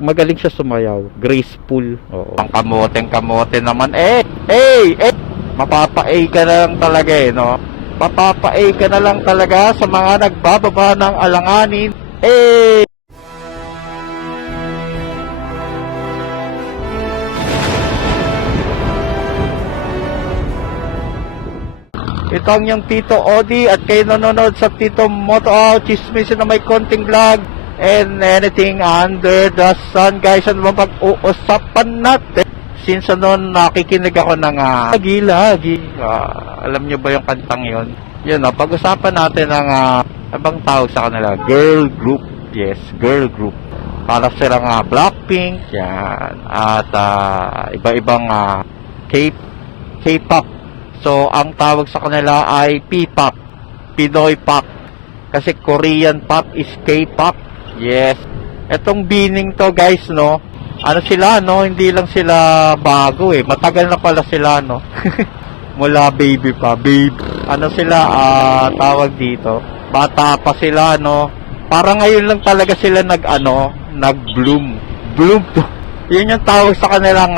Magaling siya sumayaw, graceful. Oo. Ang kamoteng-kamote naman. Mapapa-A ka na lang talaga no? Mapapa-A ka na lang talaga sa mga nagbababa ng alanganin. Ito ang yung Tito Odi at kayo nanonood sa Tito Moto Chismis na may konting vlog and anything under the sun. Guys, ano bang pag-uusapan natin? Since noon nakikinig ako ng lagi. Alam nyo ba yung kantang yon? Yun, pag-usapan natin ng abang tawag sa kanila, girl group. Yes, girl group. Para silang Blackpink, yan. At iba-ibang K-pop. So, ang tawag sa kanila ay P-pop, Pinoy pop. Kasi Korean pop is K-pop. Yes. Etong bining to, guys, no? Ano sila, no? Hindi lang sila bago, eh. Matagal na pala sila, no? Mula baby pa, baby. Ano sila, tawag dito? Bata pa sila, no? Para ngayon lang talaga sila nag-bloom. Bloom to. Yun yung tawag sa kanilang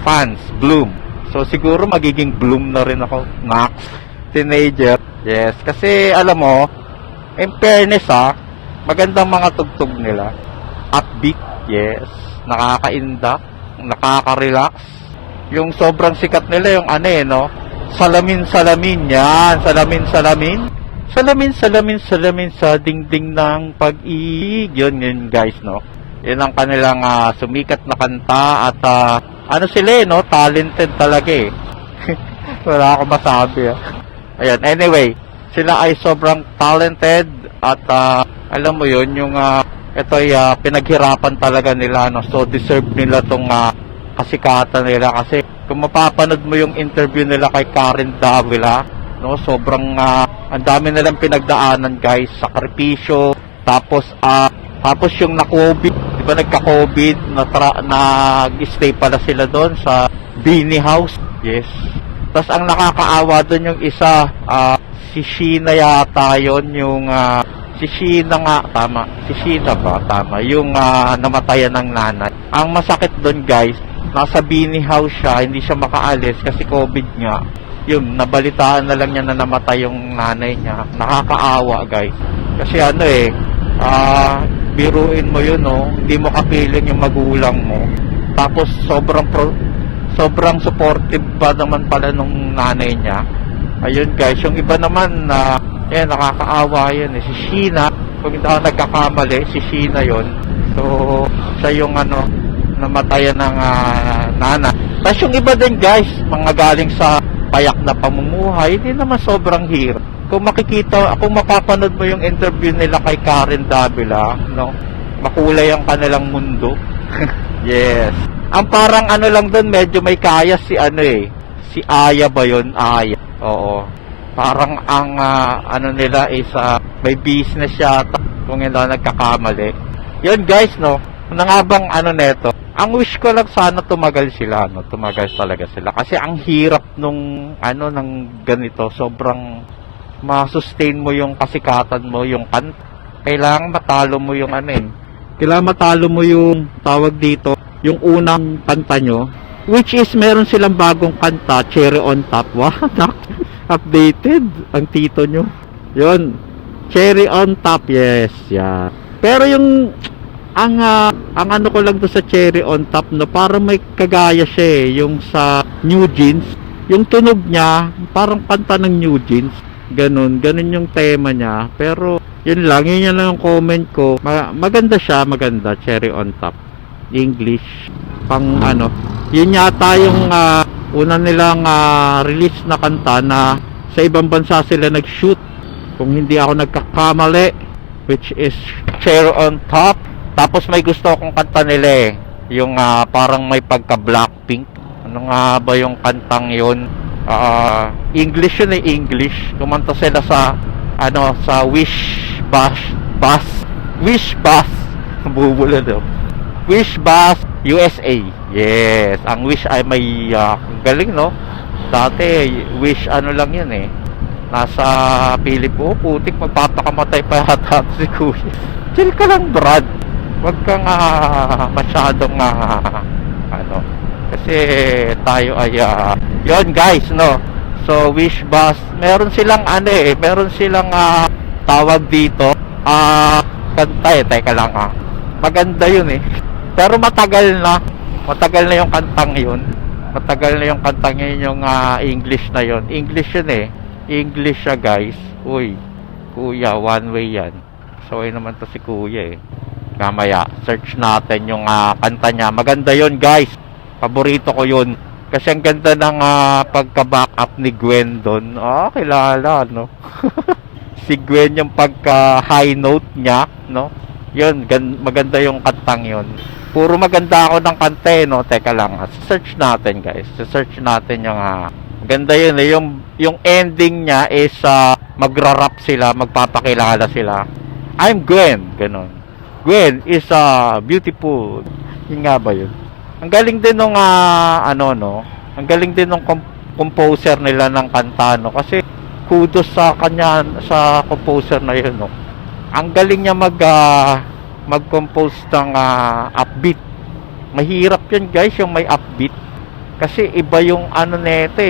fans, bloom. So, siguro magiging bloom na rin ako. Max. Teenager. Yes. Kasi, alam mo, in fairness magandang mga tugtog nila. Upbeat. Yes. Nakaka-inda. Nakaka-relax. Yung sobrang sikat nila, yung no? Salamin-salamin. Yan. Salamin-salamin. Salamin-salamin sa dingding ng pag-ibig. Yun guys, no? Yun ang kanilang sumikat na kanta at sila no? Talented talaga eh. Wala akong masabi Ayan, anyway, sila ay sobrang talented at alam mo yun, yung ito ay pinaghirapan talaga nila, no? So deserve nila tong kasikatan nila kasi kung mapapanood mo yung interview nila kay Karen Davila, no? Sobrang ang dami nilang pinagdaanan, guys, sakripisyo, tapos yung na-COVID, di ba nagka-COVID, nag-stay pala sila doon sa Beanie House. Yes. Tapos ang nakakaawa doon yung isa, si Sheena yata yun, yung si Sheena nga, tama. Si Sheena ba? Tama. Yung namatayan ng nanay. Ang masakit doon, guys, nasa Beanie House siya, hindi siya makaalis kasi COVID nga. Yun, nabalitaan na lang niya na namatay yung nanay niya. Nakakaawa, guys. Kasi biruin mo yun, no? Hindi mo kapiling yung magulang mo. Tapos sobrang supportive pa naman pala nung nanay niya. Ayun, guys, yung iba naman nakakaawa yun Si Sheena, kung hindi ako nagkakamali, si Sheena yun. So, siya yung namatayan ng nana. Tapos yung iba din, guys, mga galing sa payak na pamumuhay, hindi naman sobrang hirap. Kung mapapanood mo yung interview nila kay Karen Davila, no? Makulay ang kanilang mundo. Yes. Ang parang lang doon, medyo may kaya si si Aya ba yun? Aya. Oo. Parang ang nila is may business yata, kung hindi nagkakamali. Yun, guys, no? Nangabang neto. Ang wish ko lang sana tumagal sila, no? Tumagal talaga sila. Kasi ang hirap nung ng ganito, sobrang ma-sustain mo yung kasikatan mo, yung kanta. Kailangan matalo mo yung Kailangan matalo mo yung tawag dito, yung unang kanta nyo. Which is, meron silang bagong kanta, Cherry on Top. Wow, updated ang tito nyo. Yun, Cherry on Top, yes, yeah. Pero yung, ang ko lang to sa Cherry on Top, no, parang may kagaya siya yung sa New Jeans. Yung tunog niya, parang kanta ng New Jeans. Ganun yung tema niya. Pero yun lang yung comment ko. Maganda siya, maganda. Cherry on Top. English. Pang yun yata yung una nilang release na kanta na sa ibang bansa sila nag-shoot. Kung hindi ako nagkakamali, which is Cherry on Top. Tapos may gusto akong kanta nila yung parang may pagka-Blackpink. Ano nga ba yung kantang yun? English yun English. Kumanta sila sa sa Wish Bus bubula daw. Wish Bus USA. Yes, ang Wish ay may galing, no? Dati Wish lang yun nasa Pilipo, putik magpapakamatay pa yata si Kuya. Chill ka lang, Brad. Huwag kang masyadong ano, kasi tayo ay yun guys, no. So wish bus, meron silang ano meron silang tawag dito kanta teka lang maganda yun pero matagal na yung kantang yun, matagal na yung kantang yun, yung English na yun, English yun English siya guys. Uy kuya, one way yan. So ayun naman to si kuya mamaya search natin yung kanta niya, maganda yun guys, paborito ko yun kasi ang ganda ng pagka-backup ni Gwen doon. Kilala no. Si Gwen yung pagka high note niya, no? Yun, maganda yung kantang yun. Puro maganda ako ng kanta no? Teka lang, search natin guys. Search natin yung maganda yun yung ending niya is magra-rap sila, magpapakilala sila. I'm Gwen, ganun. Gwen is beautiful. Yun nga ba yun? Ang galing din nung ang galing din nung composer nila ng kanta no, kasi kudos sa kanya, sa composer na yun no. Ang galing niya mag-compose ng upbeat. Mahirap yun guys, yung may upbeat. Kasi iba yung ano nito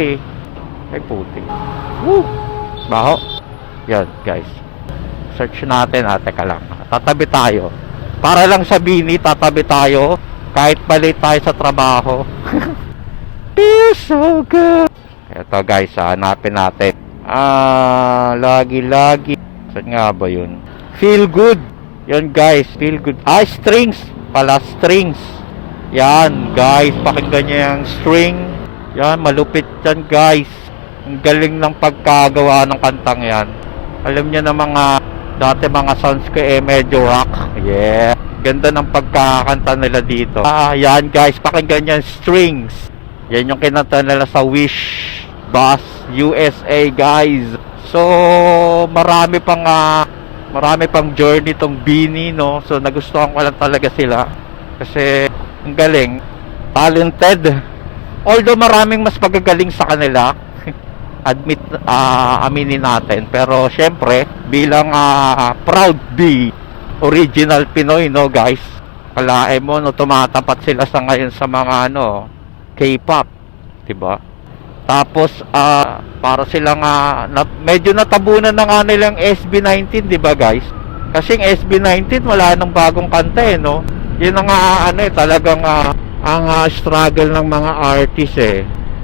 Ay puti. Woo! Baho. Yan guys. Search natin teka lang. Tatabi tayo. Para lang sabihin tatabi tayo. Kahit balik tayo sa trabaho. Feels so good. Ito guys, hanapin natin. Lagi. Saan nga ba yun? Feel good. Yun guys, feel good. Strings. Pala strings. Yan guys, pakinggan nyo yung string. Yan, malupit yan guys. Ang galing ng pagkagawa ng kantang yan. Alam nyo na dati mga sounds ko medyo rock. Yeah. Ganda ng pagkakanta nila dito. Yan guys, pakinggan yan, strings. Yan yung kinanta nila sa Wish Bus USA guys. So marami pang journey tong Bini no. So nagustuhan ko lang talaga sila kasi ang galing, talented. Although maraming mas pagagaling sa kanila, aminin natin, pero syempre bilang proud B original Pinoy no guys, kalae mo no, tumatapat sila sa ngayon sa mga K-pop, 'di ba? Tapos para silang medyo natabunan na nga nilang SB19, 'di ba guys? Kasi yung SB19 wala nang bagong kanta no. Yun ang talagang ang struggle ng mga artist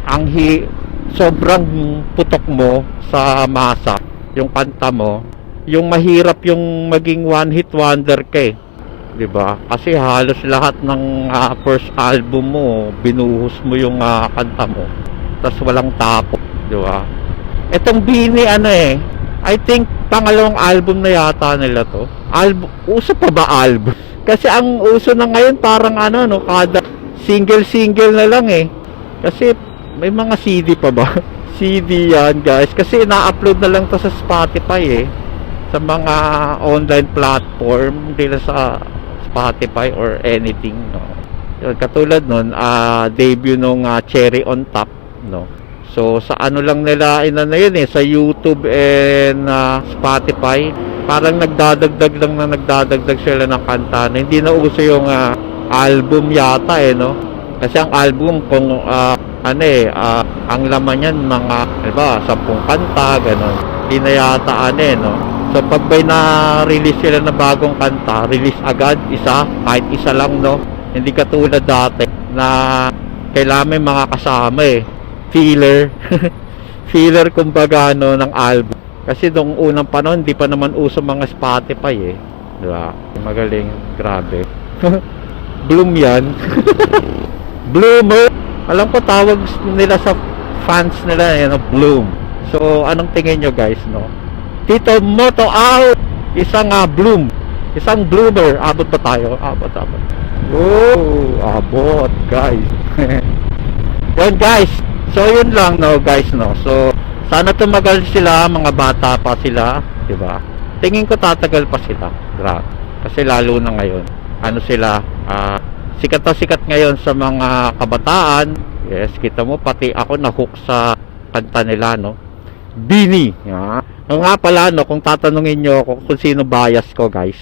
Ang sobrang putok mo sa masa yung kanta mo. Yung mahirap yung maging one hit wonder ka 'di ba? Kasi halos lahat ng first album mo binuhos mo yung kanta mo. Tapos walang tapo, 'di ba? Etong Bini I think pangalawang album na yata nila to. Uso pa ba album? Kasi ang uso na ngayon parang kada single na lang Kasi may mga CD pa ba? CD yan guys. Kasi ina-upload na lang to sa Spotify sa mga online platform, hindi na sa Spotify or anything no. Yun, katulad nun debut nung Cherry on Top no. So sa lang nila yun sa YouTube and Spotify, parang nagdadagdag sila ng kanta na hindi na uso yung album yata no. Kasi ang album kung ang laman niyan mga 10 kanta ganon. Hindi na yata no. So pag may na-release sila na bagong kanta, release agad kahit isa lang no. Hindi katulad dati na kailangan may mga kasama filler. Filler kumbaga ng album. Kasi nung unang panahon hindi pa naman uso mga Spotify di ba? Magaling, grabe. Bloom yan. Bloomer. Alam ko tawag nila sa fans nila Bloom. So anong tingin nyo guys no? Tito Moto out, isang Bloom, isang bloomer. Abot ba tayo? Abot. Abot guys. Yun guys. So yun lang no guys no. So sana tumagal sila, mga bata pa sila, 'di ba? Tingin ko tatagal pa sila. Grabe. Kasi lalo na ngayon. Sila sikat na sikat ngayon sa mga kabataan. Yes, kita mo pati ako na-hook sa kanta nila no. Bini. Nga pala no, kung tatanungin nyo ako kung sino bias ko guys.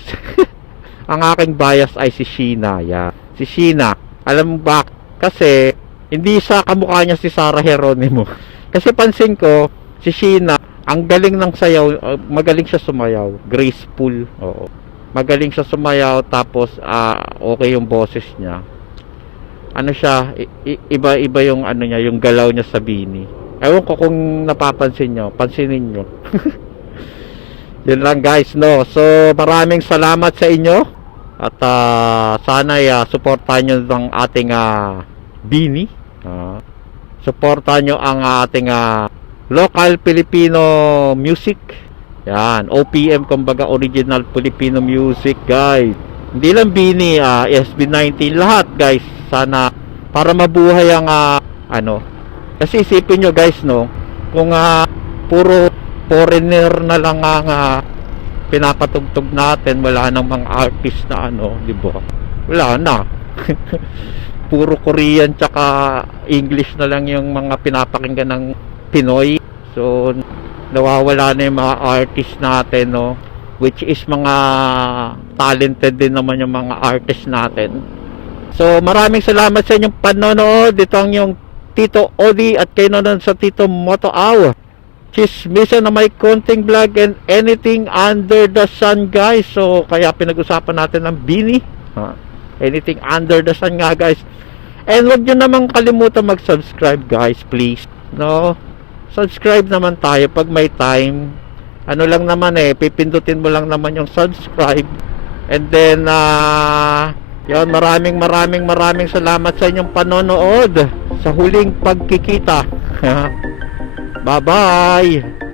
ang aking bias ay si Sheena. Yeah. Si Sheena. Alam mo ba? Kasi, hindi sa kamukha niya si Sarah Geronimo. Kasi pansin ko, si Sheena, ang galing ng sayaw, magaling siya sumayaw. Graceful. Oo. Magaling siya sumayaw, tapos okay yung boses niya. Ano siya, iba-iba yung ano niya, yung galaw niya sa bini. Ewan ko kung napapansin nyo, pansinin nyo. Yun lang guys, no. So, maraming salamat sa inyo. At sana supportahan nyo ng ating bini. Supportahan nyo ang ating local Filipino music. Yan, OPM, kumbaga original Filipino music guys. Hindi lang bini, SB19, lahat guys. Sana para mabuhay ang ano. Kasi isipin nyo guys, no, kung puro foreigner na lang ang pinapatugtog natin, wala nang mga artist na ano, di ba? Wala na. Puro Korean tsaka English na lang yung mga pinapakinggan ng Pinoy. So nawawala na yung mga artist natin, no, which is mga talented din naman yung mga artist natin. So maraming salamat sa inyong panonood. Dito ang yung Tito Odi at kayo na sa Tito Moto Aw. Chismisan na may konting vlog and anything under the sun guys. So kaya pinag-usapan natin ng bini, anything under the sun nga guys. And huwag nyo namang kalimutan mag-subscribe guys, please. No, subscribe naman tayo pag may time. Ano lang naman pipindutin mo lang naman yung subscribe. And then yun, maraming salamat sa inyong panonood. Sa huling pagkikita. Bye bye.